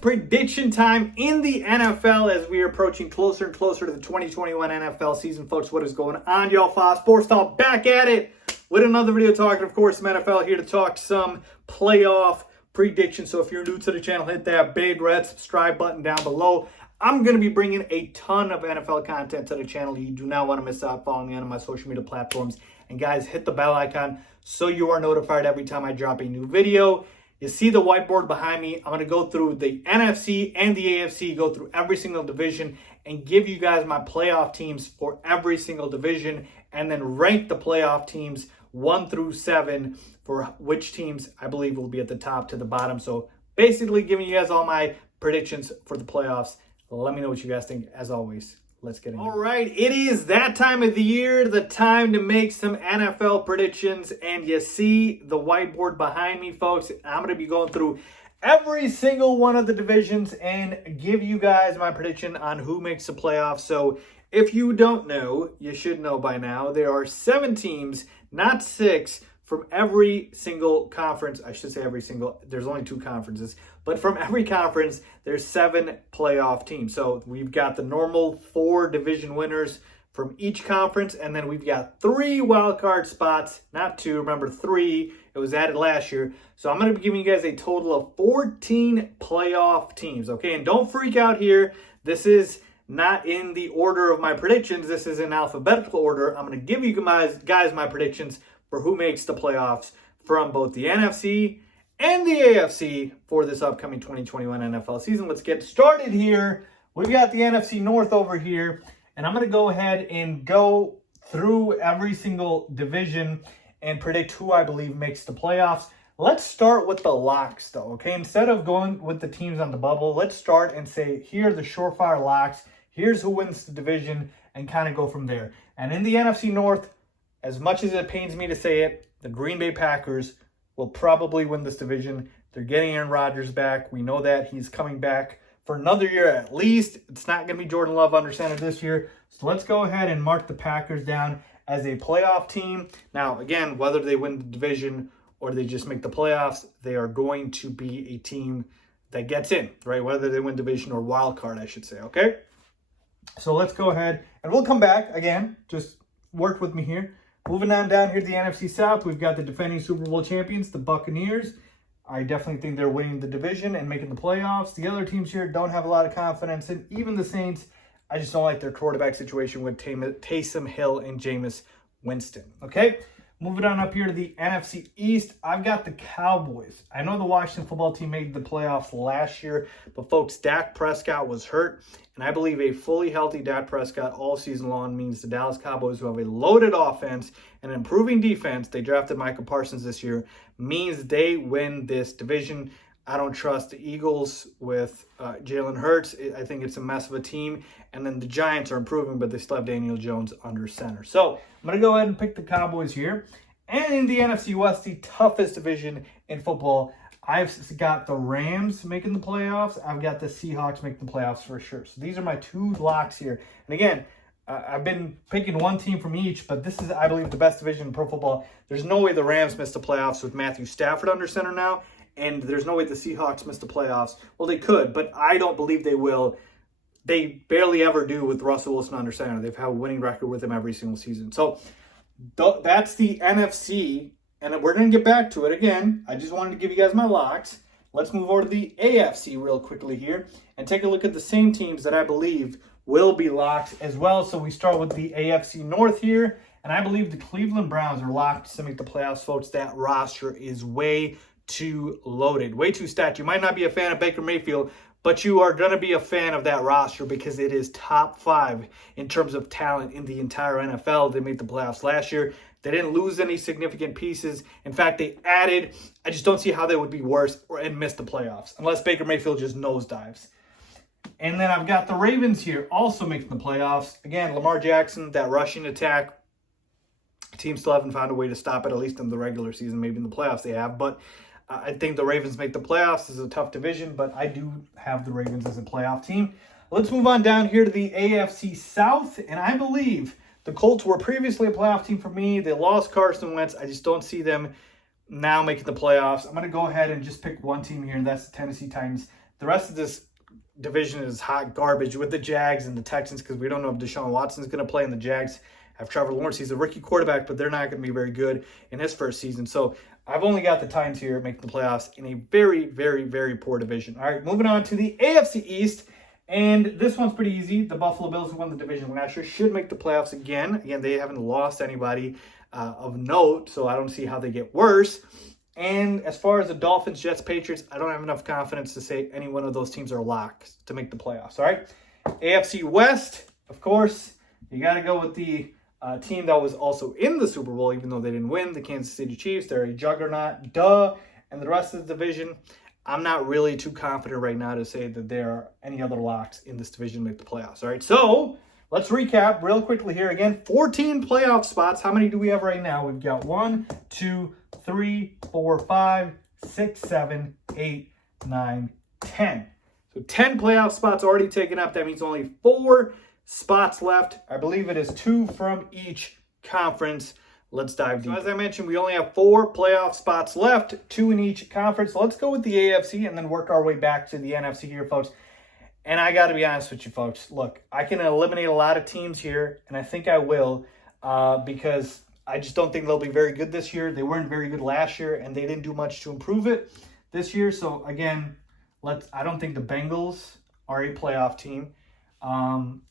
prediction time in the NFL as we are approaching closer and closer to the 2021 NFL season. Folks, what is going on? Y'all, Fox Sports Talk back at it with another video talking, of course, some NFL, here to talk some playoff predictions. So if you're new to the channel, hit that big red subscribe button down below. I'm going to be bringing a ton of NFL content to the channel. You do not want to miss out. Follow me on my social media platforms. And guys, hit the bell icon so you are notified every time I drop a new video. You see the whiteboard behind me. I'm going to go through the NFC and the AFC, go through every single division, and give you guys my playoff teams for every single division, and then rank the playoff teams 1 through 7 for which teams I believe will be at the top to the bottom. So basically giving you guys all my predictions for the playoffs. Let me know what you guys think. As always, let's get into it. All right, it is that time of the year, the time to make some NFL predictions. And you see the whiteboard behind me, folks. I'm going to be going through every single one of the divisions and give you guys my prediction on who makes the playoffs. So if you don't know, you should know by now, there are 7 teams, not 6, from every single conference. I should say every single, there's only 2 conferences, but from every conference, there's 7 playoff teams. So we've got the normal 4 division winners from each conference, and then we've got 3 wild card spots, not 2, remember 3, it was added last year. So I'm going to be giving you guys a total of 14 playoff teams, okay? And don't freak out here. This is not in the order of my predictions. This is in alphabetical order. I'm going to give you guys my predictions for who makes the playoffs from both the NFC and the AFC for this upcoming 2021 NFL season. Let's get started here. We've got the NFC North over here, and I'm going to go ahead and go through every single division and predict who I believe makes the playoffs. Let's start with the locks, though, okay? Instead of going with the teams on the bubble, let's start and say, here are the surefire locks. Here's who wins the division, and kind of go from there. And in the NFC North, as much as it pains me to say it, the Green Bay Packers will probably win this division. They're getting Aaron Rodgers back. We know that. He's coming back for another year at least. It's not going to be Jordan Love under center this year. So let's go ahead and mark the Packers down as a playoff team. Now, again, whether they win the division or they just make the playoffs, they are going to be a team that gets in, right? Whether they win division or wild card, I should say, okay? So let's go ahead, and we'll come back again. Just work with me here. Moving on down here to the NFC South, we've got the defending Super Bowl champions, the Buccaneers. I definitely think they're winning the division and making the playoffs. The other teams here don't have a lot of confidence in. Even the Saints, I just don't like their quarterback situation with Taysom Hill and Jameis Winston. Okay, moving on up here to the NFC East, I've got the Cowboys. I know the Washington football team made the playoffs last year, but folks, Dak Prescott was hurt. And I believe a fully healthy Dak Prescott all season long means the Dallas Cowboys, who have a loaded offense and improving defense, they drafted Micah Parsons this year, means they win this division. I don't trust the Eagles with Jalen Hurts. I think it's a mess of a team. And then the Giants are improving, but they still have Daniel Jones under center. So I'm going to go ahead and pick the Cowboys here. And in the NFC West, the toughest division in football, I've got the Rams making the playoffs. I've got the Seahawks making the playoffs for sure. So these are my 2 locks here. And again, I've been picking one team from each, but this is, I believe, the best division in pro football. There's no way the Rams miss the playoffs with Matthew Stafford under center now, and there's no way the Seahawks miss the playoffs. Well, they could, but I don't believe they will. They barely ever do with Russell Wilson under center. They've had a winning record with him every single season. So that's the NFC. And we're going to get back to it again. I just wanted to give you guys my locks. Let's move over to the AFC real quickly here and take a look at the same teams that I believe will be locked as well. So we start with the AFC North here. And I believe the Cleveland Browns are locked to make the playoffs, folks. That roster is way too loaded, way too stacked. You might not be a fan of Baker Mayfield, but you are going to be a fan of that roster because it is top 5 in terms of talent in the entire NFL. They made the playoffs last year. They didn't lose any significant pieces. In fact, they added. I just don't see how they would be worse and miss the playoffs unless Baker Mayfield just nosedives. And then I've got the Ravens here also making the playoffs. Again, Lamar Jackson, that rushing attack. Teams still haven't found a way to stop it, at least in the regular season. Maybe in the playoffs they have. But I think the Ravens make the playoffs. This is a tough division, but I do have the Ravens as a playoff team. Let's move on down here to the AFC South. And I believe the Colts were previously a playoff team for me. They lost Carson Wentz. I just don't see them now making the playoffs. I'm going to go ahead and just pick one team here, and that's the Tennessee Titans. The rest of this division is hot garbage with the Jags and the Texans because we don't know if Deshaun Watson's going to play, and the Jags have Trevor Lawrence. He's a rookie quarterback, but they're not going to be very good in his first season. So I've only got the Titans here making the playoffs in a very, very, very poor division. All right, moving on to the AFC East. And this one's pretty easy. The Buffalo Bills, who won the division last year, should make the playoffs again. Again, they haven't lost anybody of note, so I don't see how they get worse. And as far as the Dolphins, Jets, Patriots, I don't have enough confidence to say any one of those teams are locked to make the playoffs. All right, AFC West, of course, you got to go with the team that was also in the Super Bowl, even though they didn't win, the Kansas City Chiefs. They're a juggernaut, duh. And the rest of the division, I'm not really too confident right now to say that there are any other locks in this division to make the playoffs. All right, so let's recap real quickly here. Again, 14 playoff spots. How many do we have right now? We've got 1, 2, 3, 4, 5, 6, 7, 8, 9, 10. So 10 playoff spots already taken up. That means only 4 spots left. I believe it is 2 from each conference. Let's dive deep. So as I mentioned, we only have 4 playoff spots left, 2 in each conference. So let's go with the AFC and then work our way back to the NFC here, folks. And I got to be honest with you, folks. Look, I can eliminate a lot of teams here, and I think I will because I just don't think they'll be very good this year. They weren't very good last year, and they didn't do much to improve it this year. So, again, I don't think the Bengals are a playoff team.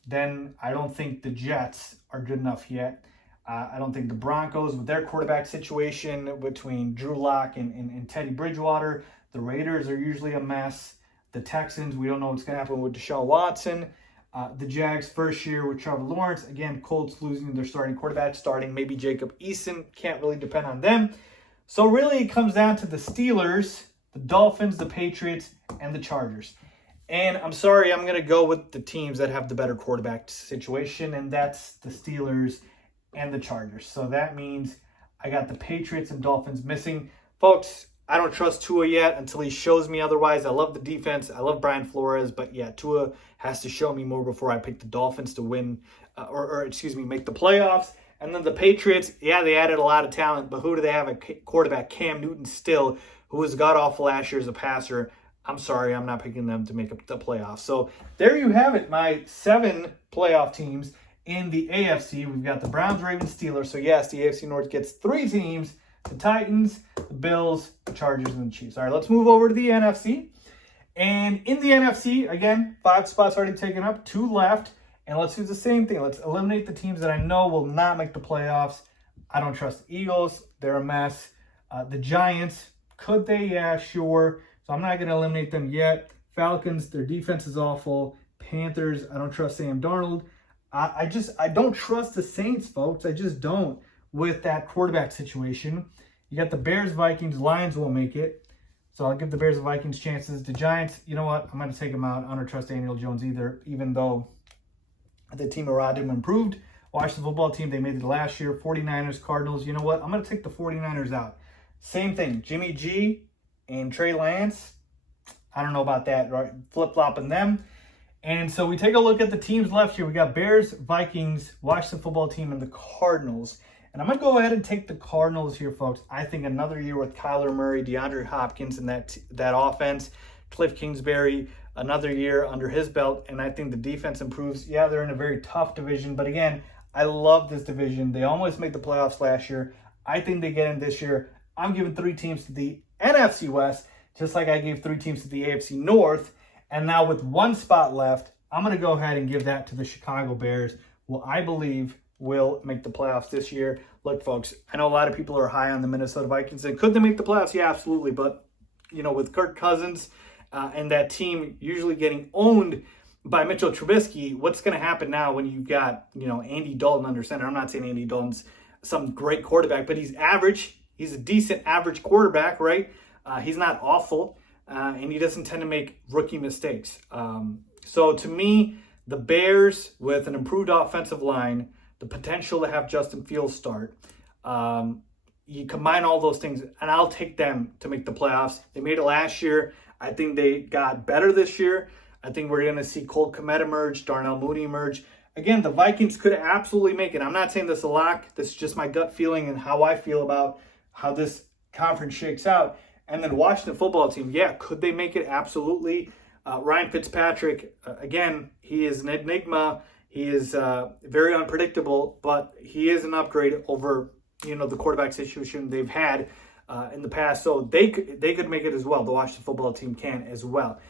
Then I don't think the Jets are good enough yet. I don't think the Broncos, with their quarterback situation between Drew Lock and Teddy Bridgewater, the Raiders are usually a mess. The Texans, we don't know what's going to happen with Deshaun Watson. The Jags, first year with Trevor Lawrence. Again, Colts losing their starting quarterback, starting maybe Jacob Eason. Can't really depend on them. So really it comes down to the Steelers, the Dolphins, the Patriots, and the Chargers. And I'm sorry, I'm going to go with the teams that have the better quarterback situation, and that's the Steelers and the Chargers. So that means I got the Patriots and Dolphins missing. Folks, I don't trust Tua yet until he shows me otherwise. I love the defense. I love Brian Flores. But yeah, Tua has to show me more before I pick the Dolphins to win make the playoffs. And then the Patriots, yeah, they added a lot of talent. But who do they have at quarterback? Cam Newton still, who was god-awful last year as a passer. I'm sorry, I'm not picking them to make up the playoffs. So there you have it, my 7 playoff teams in the AFC. We've got the Browns, Ravens, Steelers. So yes, the AFC North gets 3 teams. The Titans, the Bills, the Chargers, and the Chiefs. All right, let's move over to the NFC. And in the NFC, again, 5 spots already taken up, 2 left. And let's do the same thing. Let's eliminate the teams that I know will not make the playoffs. I don't trust the Eagles. They're a mess. The Giants, could they? Yeah, sure. So I'm not going to eliminate them yet. Falcons, their defense is awful. Panthers, I don't trust Sam Darnold. I don't trust the Saints, folks. I just don't with that quarterback situation. You got the Bears, Vikings, Lions won't make it. So I'll give the Bears and Vikings chances. The Giants, you know what? I'm going to take them out. I don't trust Daniel Jones either, even though the team around him improved. Washington football team, they made it last year. 49ers, Cardinals, you know what? I'm going to take the 49ers out. Same thing. Jimmy G and Trey Lance. I don't know about that, right? Flip-flopping them. And so we take a look at the teams left here. We got Bears, Vikings, Washington football team, and the Cardinals. And I'm going to go ahead and take the Cardinals here, folks. I think another year with Kyler Murray, DeAndre Hopkins, and that offense, Cliff Kingsbury, another year under his belt, and I think the defense improves. Yeah, they're in a very tough division, but again, I love this division. They almost made the playoffs last year. I think they get in this year. I'm giving 3 teams to the NFC West, just like I gave 3 teams to the AFC North. And now with 1 spot left, I'm going to go ahead and give that to the Chicago Bears, who I believe will make the playoffs this year. Look, folks, I know a lot of people are high on the Minnesota Vikings. And could they make the playoffs? Yeah, absolutely. But, you know, with Kirk Cousins and that team usually getting owned by Mitchell Trubisky, what's going to happen now when you've got, you know, Andy Dalton under center? I'm not saying Andy Dalton's some great quarterback, but he's average. He's a decent average quarterback, right? He's not awful, and he doesn't tend to make rookie mistakes. So to me, the Bears with an improved offensive line, the potential to have Justin Fields start, you combine all those things, and I'll take them to make the playoffs. They made it last year. I think they got better this year. I think we're going to see Cole Kmet emerge, Darnell Mooney emerge. Again, the Vikings could absolutely make it. I'm not saying this is a lock. This is just my gut feeling and how I feel about how this conference shakes out. And then Washington football team, yeah, could they make it? Absolutely. Ryan Fitzpatrick, again, he is an enigma. He is very unpredictable, but he is an upgrade over, the quarterback situation they've had in the past. So they could make it as well. The Washington football team can as well.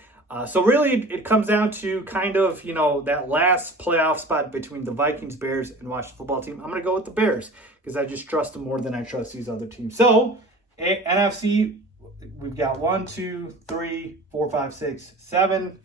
So really, it comes down to kind of, that last playoff spot between the Vikings, Bears, and Washington football team. I'm going to go with the Bears because I just trust them more than I trust these other teams. So, NFC, we've got 1, 2, 3, 4, 5, 6, 7.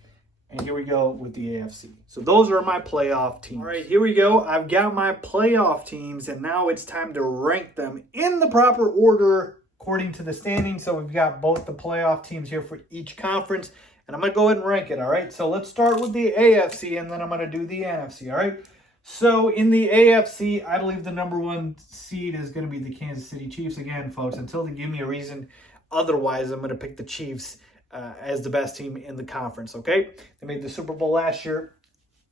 And here we go with the AFC. So those are my playoff teams. All right, here we go. I've got my playoff teams, and now it's time to rank them in the proper order according to the standings. So we've got both the playoff teams here for each conference. And I'm going to go ahead and rank it, all right? So let's start with the AFC, and then I'm going to do the NFC, all right? So in the AFC, I believe the number 1 seed is going to be the Kansas City Chiefs. Again, folks, until they give me a reason otherwise, I'm going to pick the Chiefs as the best team in the conference, okay? They made the Super Bowl last year.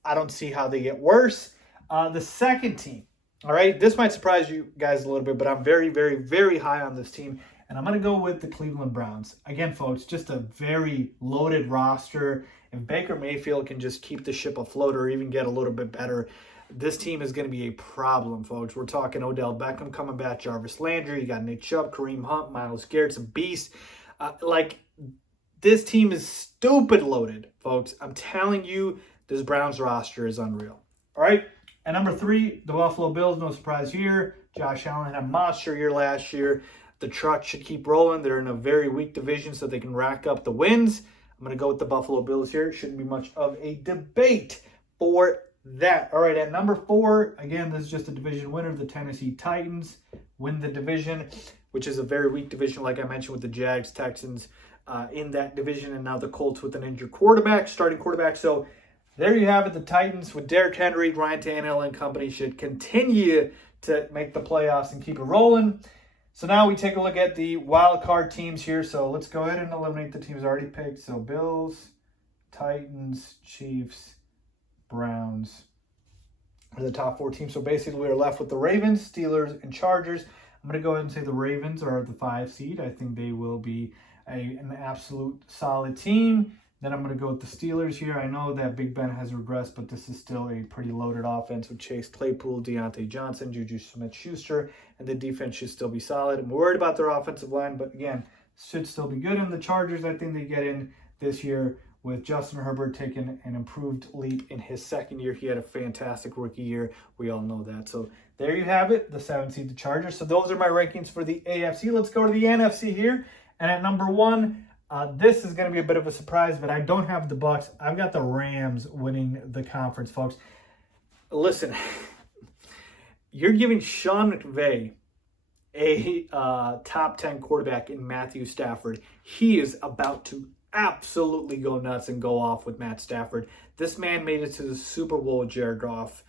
I don't see how they get worse. The second team, all right? This might surprise you guys a little bit, but I'm very, very, very high on this team. And I'm going to go with the Cleveland Browns. Again, folks, just a very loaded roster. If Baker Mayfield can just keep the ship afloat or even get a little bit better, this team is going to be a problem, folks. We're talking Odell Beckham coming back, Jarvis Landry. You got Nick Chubb, Kareem Hunt, Myles Garrett's a beast. This team is stupid loaded, folks. I'm telling you, this Browns roster is unreal. All right? And number 3, the Buffalo Bills. No surprise here. Josh Allen had a monster year last year. The truck should keep rolling. They're in a very weak division, so they can rack up the wins. I'm going to go with the Buffalo Bills here. It shouldn't be much of a debate for that. All right, at number 4, again, this is just a division winner. The Tennessee Titans win the division, which is a very weak division, like I mentioned, with the Jags, Texans in that division, and now the Colts with an injured starting quarterback. So there you have it. The Titans with Derrick Henry, Ryan Tannehill, and company should continue to make the playoffs and keep it rolling. So now we take a look at the wild card teams here. So let's go ahead and eliminate the teams already picked. So Bills, Titans, Chiefs, Browns are the top 4 teams. So basically we are left with the Ravens, Steelers, and Chargers. I'm going to go ahead and say the Ravens are the 5 seed. I think they will be an absolute solid team. Then I'm going to go with the Steelers here. I know that Big Ben has regressed, but this is still a pretty loaded offense with Chase Claypool, Deontay Johnson, Juju Smith-Schuster, and the defense should still be solid. I'm worried about their offensive line, but again, should still be good. And the Chargers, I think they get in this year with Justin Herbert taking an improved leap in his second year. He had a fantastic rookie year. We all know that. So there you have it, the 7 seed, the Chargers. So those are my rankings for the AFC. Let's go to the NFC here. And at number 1, this is going to be a bit of a surprise, but I don't have the Bucs. I've got the Rams winning the conference, folks. Listen, you're giving Sean McVay a top 10 quarterback in Matthew Stafford. He is about to absolutely go nuts and go off with Matt Stafford. This man made it to the Super Bowl with Jared Goff,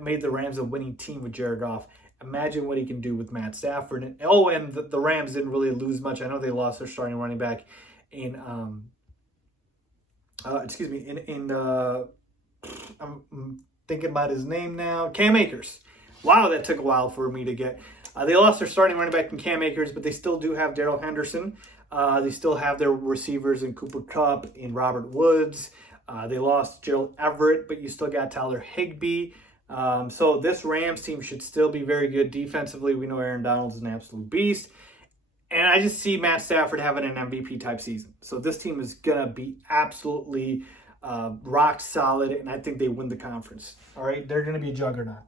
made the Rams a winning team with Jared Goff. Imagine what he can do with Matt Stafford. And the Rams didn't really lose much. I know they lost their starting running back I'm thinking about his name now. Cam Akers. Wow, that took a while for me to get. They lost their starting running back in Cam Akers, but they still do have Darrell Henderson. They still have their receivers in Cooper Kupp, in Robert Woods. They lost Gerald Everett, but you still got Tyler Higbee. So this Rams team should still be very good defensively. We know Aaron Donald is an absolute beast. And I just see Matt Stafford having an MVP type season. So this team is going to be absolutely rock solid, and I think they win the conference. All right, they're going to be a juggernaut.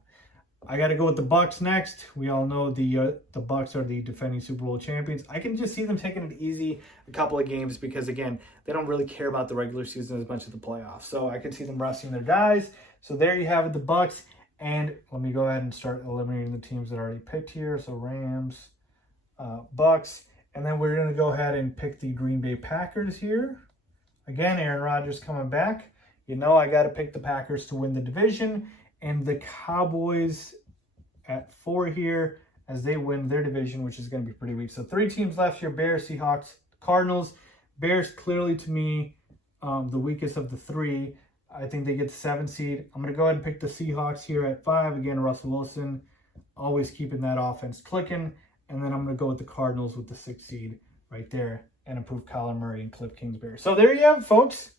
I got to go with the Bucs next. We all know the Bucs are the defending Super Bowl champions. I can just see them taking it easy a couple of games because, again, they don't really care about the regular season as much as the playoffs. So I can see them resting their guys. So there you have it, the Bucs. And let me go ahead and start eliminating the teams that are already picked here. So Rams, Bucs, and then we're going to go ahead and pick the Green Bay Packers here. Again, Aaron Rodgers coming back. You know I got to pick the Packers to win the division, and the Cowboys at 4 here as they win their division, which is going to be pretty weak. So 3 teams left here: Bears, Seahawks, Cardinals. Bears clearly to me the weakest of the 3. I think they get the 7 seed. I'm going to go ahead and pick the Seahawks here at 5. Again, Russell Wilson always keeping that offense clicking. And then I'm going to go with the Cardinals with the 6th seed right there and improve Kyler Murray and Cliff Kingsbury. So there you have it, folks.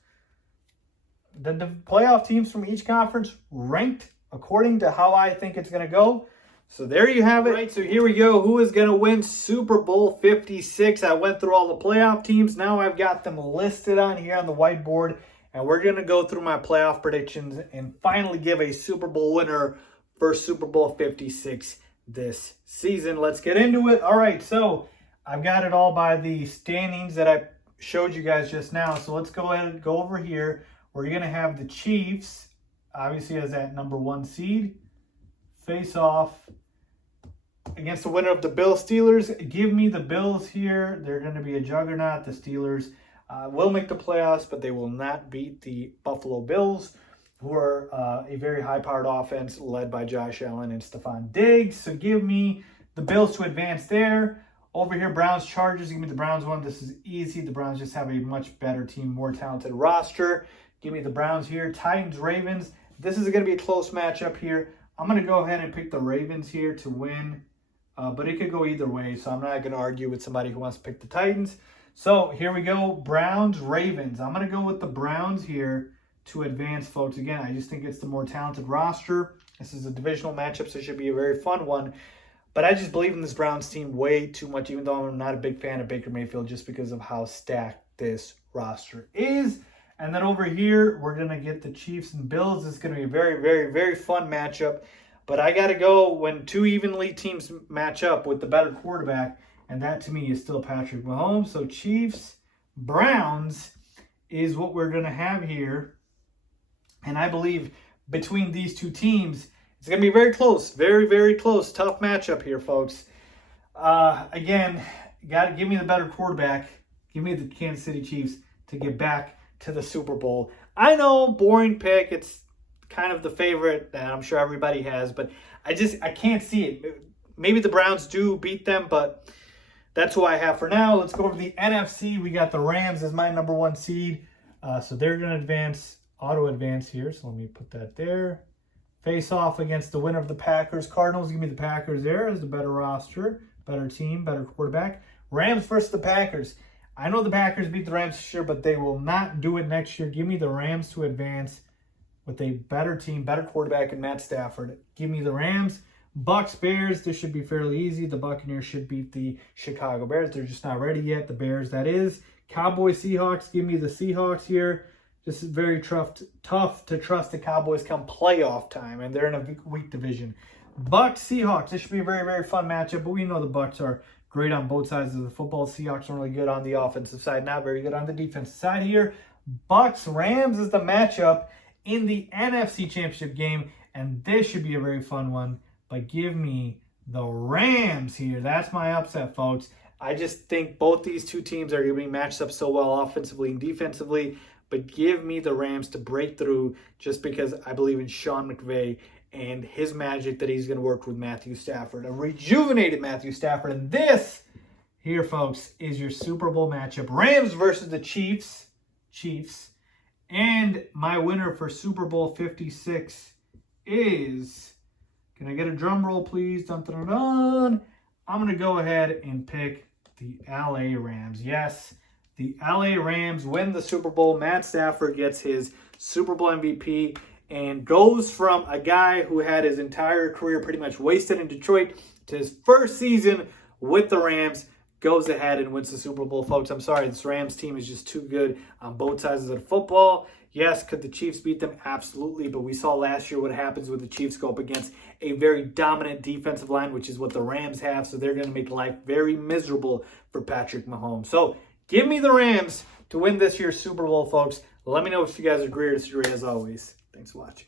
the playoff teams from each conference ranked according to how I think it's going to go. So there you have it. Right, so here we go. Who is going to win Super Bowl 56? I went through all the playoff teams. Now I've got them listed on here on the whiteboard. And we're going to go through my playoff predictions and finally give a Super Bowl winner for Super Bowl 56 this season. Let's get into it. All right, so I've got it all by the standings that I showed you guys just now. So let's go ahead and go over here. We're going to have the Chiefs, obviously as that number 1 seed, face off against the winner of the Bills Steelers. Give me the Bills here. They're going to be a juggernaut. The Steelers will make the playoffs, but they will not beat the Buffalo Bills, who are a very high-powered offense led by Josh Allen and Stephon Diggs. So give me the Bills to advance there. Over here, Browns Chargers. Give me the Browns one. This is easy. The Browns just have a much better team, more talented roster. Give me the Browns here. Titans Ravens. This is going to be a close matchup here. I'm going to go ahead and pick the Ravens here to win, but it could go either way, so I'm not going to argue with somebody who wants to pick the Titans. So here we go, Browns, Ravens. I'm going to go with the Browns here to advance, folks. Again, I just think it's the more talented roster. This is a divisional matchup, so it should be a very fun one. But I just believe in this Browns team way too much, even though I'm not a big fan of Baker Mayfield, just because of how stacked this roster is. And then over here, we're going to get the Chiefs and Bills. This is going to be a very, very, very fun matchup. But I got to go when two evenly teams match up with the better quarterback. And that, to me, is still Patrick Mahomes. So Chiefs, Browns is what we're going to have here. And I believe between these two teams, it's going to be very close. Very, very close. Tough matchup here, folks. Again, got to give me the better quarterback. Give me the Kansas City Chiefs to get back to the Super Bowl. I know, boring pick. It's kind of the favorite that I'm sure everybody has, but I can't see it. Maybe the Browns do beat them, but that's who I have for now. Let's go over to the NFC. We got the Rams as my number 1 seed. So they're going to advance, auto-advance here. So let me put that there. Face off against the winner of the Packers. Cardinals, give me the Packers there as the better roster, better team, better quarterback. Rams versus the Packers. I know the Packers beat the Rams this year, but they will not do it next year. Give me the Rams to advance with a better team, better quarterback, and Matt Stafford. Give me the Rams. Bucks, Bears, this should be fairly easy. The Buccaneers should beat the Chicago Bears. They're just not ready yet. The Bears, that is. Cowboys, Seahawks, give me the Seahawks here. This is very tough to trust the Cowboys come playoff time, and they're in a weak division. Bucks, Seahawks, this should be a very, very fun matchup, but we know the Bucks are great on both sides of the football. Seahawks are really good on the offensive side, not very good on the defensive side here. Bucks, Rams is the matchup in the NFC Championship game, and this should be a very fun one. But give me the Rams here. That's my upset, folks. I just think both these two teams are going to be matched up so well offensively and defensively. But give me the Rams to break through just because I believe in Sean McVay and his magic that he's going to work with Matthew Stafford. A rejuvenated Matthew Stafford. And this here, folks, is your Super Bowl matchup. Rams versus the Chiefs. And my winner for Super Bowl 56 is... Can I get a drum roll, please? Dun, dun, dun, dun. I'm going to go ahead and pick the LA Rams. Yes, the LA Rams win the Super Bowl. Matt Stafford gets his Super Bowl MVP and goes from a guy who had his entire career pretty much wasted in Detroit to his first season with the Rams. Goes ahead and wins the Super Bowl, folks. I'm sorry, this Rams team is just too good on both sides of the football. Yes, could the Chiefs beat them? Absolutely. But we saw last year what happens when the Chiefs go up against a very dominant defensive line, which is what the Rams have. So they're going to make life very miserable for Patrick Mahomes. So give me the Rams to win this year's Super Bowl, folks. Let me know if you guys agree or disagree as always. Thanks for watching.